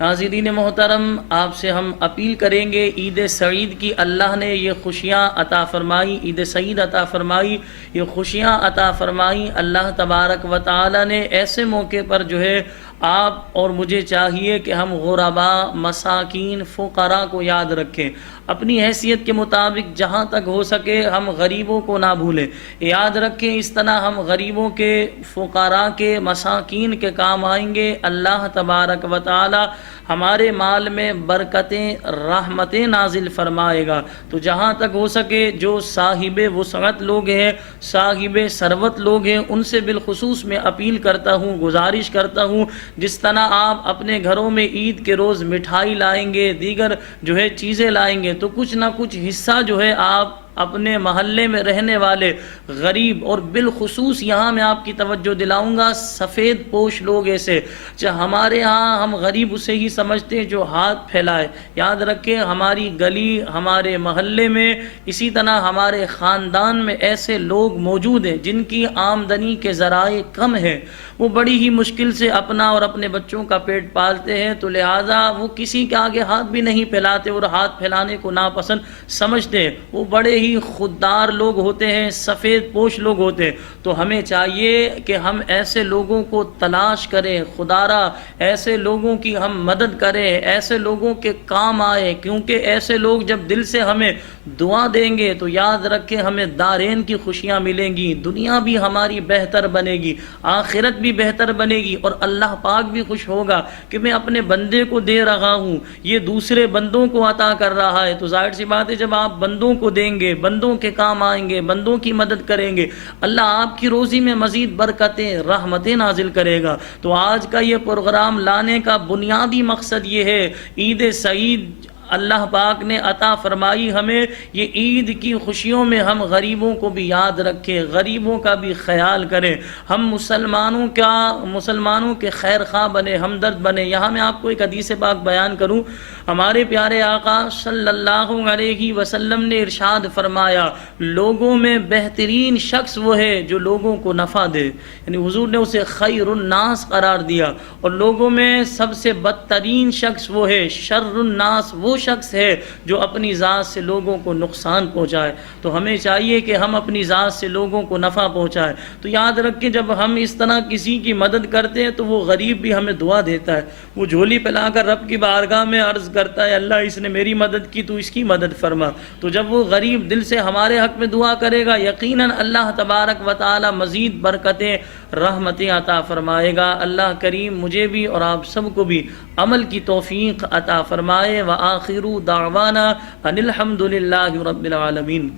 ناظرین محترم، آپ سے ہم اپیل کریں گے، عید سعید کی اللہ نے یہ خوشیاں عطا فرمائی، عید سعید عطا فرمائی، یہ خوشیاں عطا فرمائی۔ اللہ تبارک و تعالی نے ایسے موقع پر جو ہے آپ اور مجھے چاہیے کہ ہم غرباء، مساکین، فقراء کو یاد رکھیں، اپنی حیثیت کے مطابق جہاں تک ہو سکے ہم غریبوں کو نہ بھولیں، یاد رکھیں اس طرح ہم غریبوں کے، فقراء کے، مساکین کے کام آئیں گے۔ اللہ تبارک و تعالی ہمارے مال میں برکتیں، رحمتیں نازل فرمائے گا۔ تو جہاں تک ہو سکے جو صاحب وسعت لوگ ہیں، صاحب ثروت لوگ ہیں، ان سے بالخصوص میں اپیل کرتا ہوں، گزارش کرتا ہوں، جس طرح آپ اپنے گھروں میں عید کے روز مٹھائی لائیں گے، دیگر جو ہے چیزیں لائیں گے، تو کچھ نہ کچھ حصہ جو ہے آپ اپنے محلے میں رہنے والے غریب، اور بالخصوص یہاں میں آپ کی توجہ دلاؤں گا سفید پوش لوگ ایسے، ہمارے ہاں ہم غریب اسے ہی سمجھتے ہیں جو ہاتھ پھیلائے۔ یاد رکھیں ہماری گلی، ہمارے محلے میں، اسی طرح ہمارے خاندان میں ایسے لوگ موجود ہیں جن کی آمدنی کے ذرائع کم ہیں، وہ بڑی ہی مشکل سے اپنا اور اپنے بچوں کا پیٹ پالتے ہیں، تو لہٰذا وہ کسی کے آگے ہاتھ بھی نہیں پھیلاتے اور ہاتھ پھیلانے کو ناپسند سمجھتے ہیں، وہ بڑے ہی خوددار لوگ ہوتے ہیں، سفید پوش لوگ ہوتے ہیں۔ تو ہمیں چاہیے کہ ہم ایسے لوگوں کو تلاش کریں، خدارا ایسے لوگوں کی ہم مدد کریں، ایسے لوگوں کے کام آئے، کیونکہ ایسے لوگ جب دل سے ہمیں دعا دیں گے تو یاد رکھیں ہمیں دارین کی خوشیاں ملیں گی، دنیا بھی ہماری بہتر بنے گی، آخرت بھی بہتر بنے گی، اور اللہ پاک بھی خوش ہوگا کہ میں اپنے بندے کو دے رہا ہوں، یہ دوسرے بندوں کو عطا کر رہا ہے۔ تو ظاہر سی بات ہے جب آپ بندوں کو دیں گے، بندوں کے کام آئیں گے، بندوں کی مدد کریں گے، اللہ آپ کی روزی میں مزید برکتیں، رحمتیں نازل کرے گا۔ تو آج کا یہ پروگرام لانے کا بنیادی مقصد یہ ہے، عید سعید اللہ پاک نے عطا فرمائی ہمیں، یہ عید کی خوشیوں میں ہم غریبوں کو بھی یاد رکھیں، غریبوں کا بھی خیال کریں، ہم مسلمانوں کے خیر خواہ بنے، ہمدرد بنے۔ یہاں میں آپ کو ایک حدیث پاک بیان کروں، ہمارے پیارے آقا صلی اللہ علیہ وسلم نے ارشاد فرمایا، لوگوں میں بہترین شخص وہ ہے جو لوگوں کو نفع دے، یعنی حضور نے اسے خیر الناس قرار دیا، اور لوگوں میں سب سے بدترین شخص وہ ہے، شر الناس وہ شخص ہے جو اپنی ذات سے لوگوں کو نقصان پہنچائے۔ تو ہمیں چاہیے کہ ہم اپنی ذات سے لوگوں کو نفع پہنچائیں۔ تو یاد رکھیں جب ہم اس طرح کسی کی مدد کرتے ہیں تو وہ غریب بھی ہمیں دعا دیتا ہے، وہ جھولی پھیلا کر رب کی بارگاہ میں عرض کرتا ہے، اللہ اس نے میری مدد کی تو اس کی مدد فرما۔ تو جب وہ غریب دل سے ہمارے حق میں دعا کرے گا، یقیناً اللہ تبارک و تعالی مزید برکتیں، رحمتیں عطا فرمائے گا۔ اللہ کریم مجھے بھی اور آپ سب کو بھی عمل کی توفیق عطا فرمائے۔ وآخر دعوانا ان الحمد للہ رب العالمین۔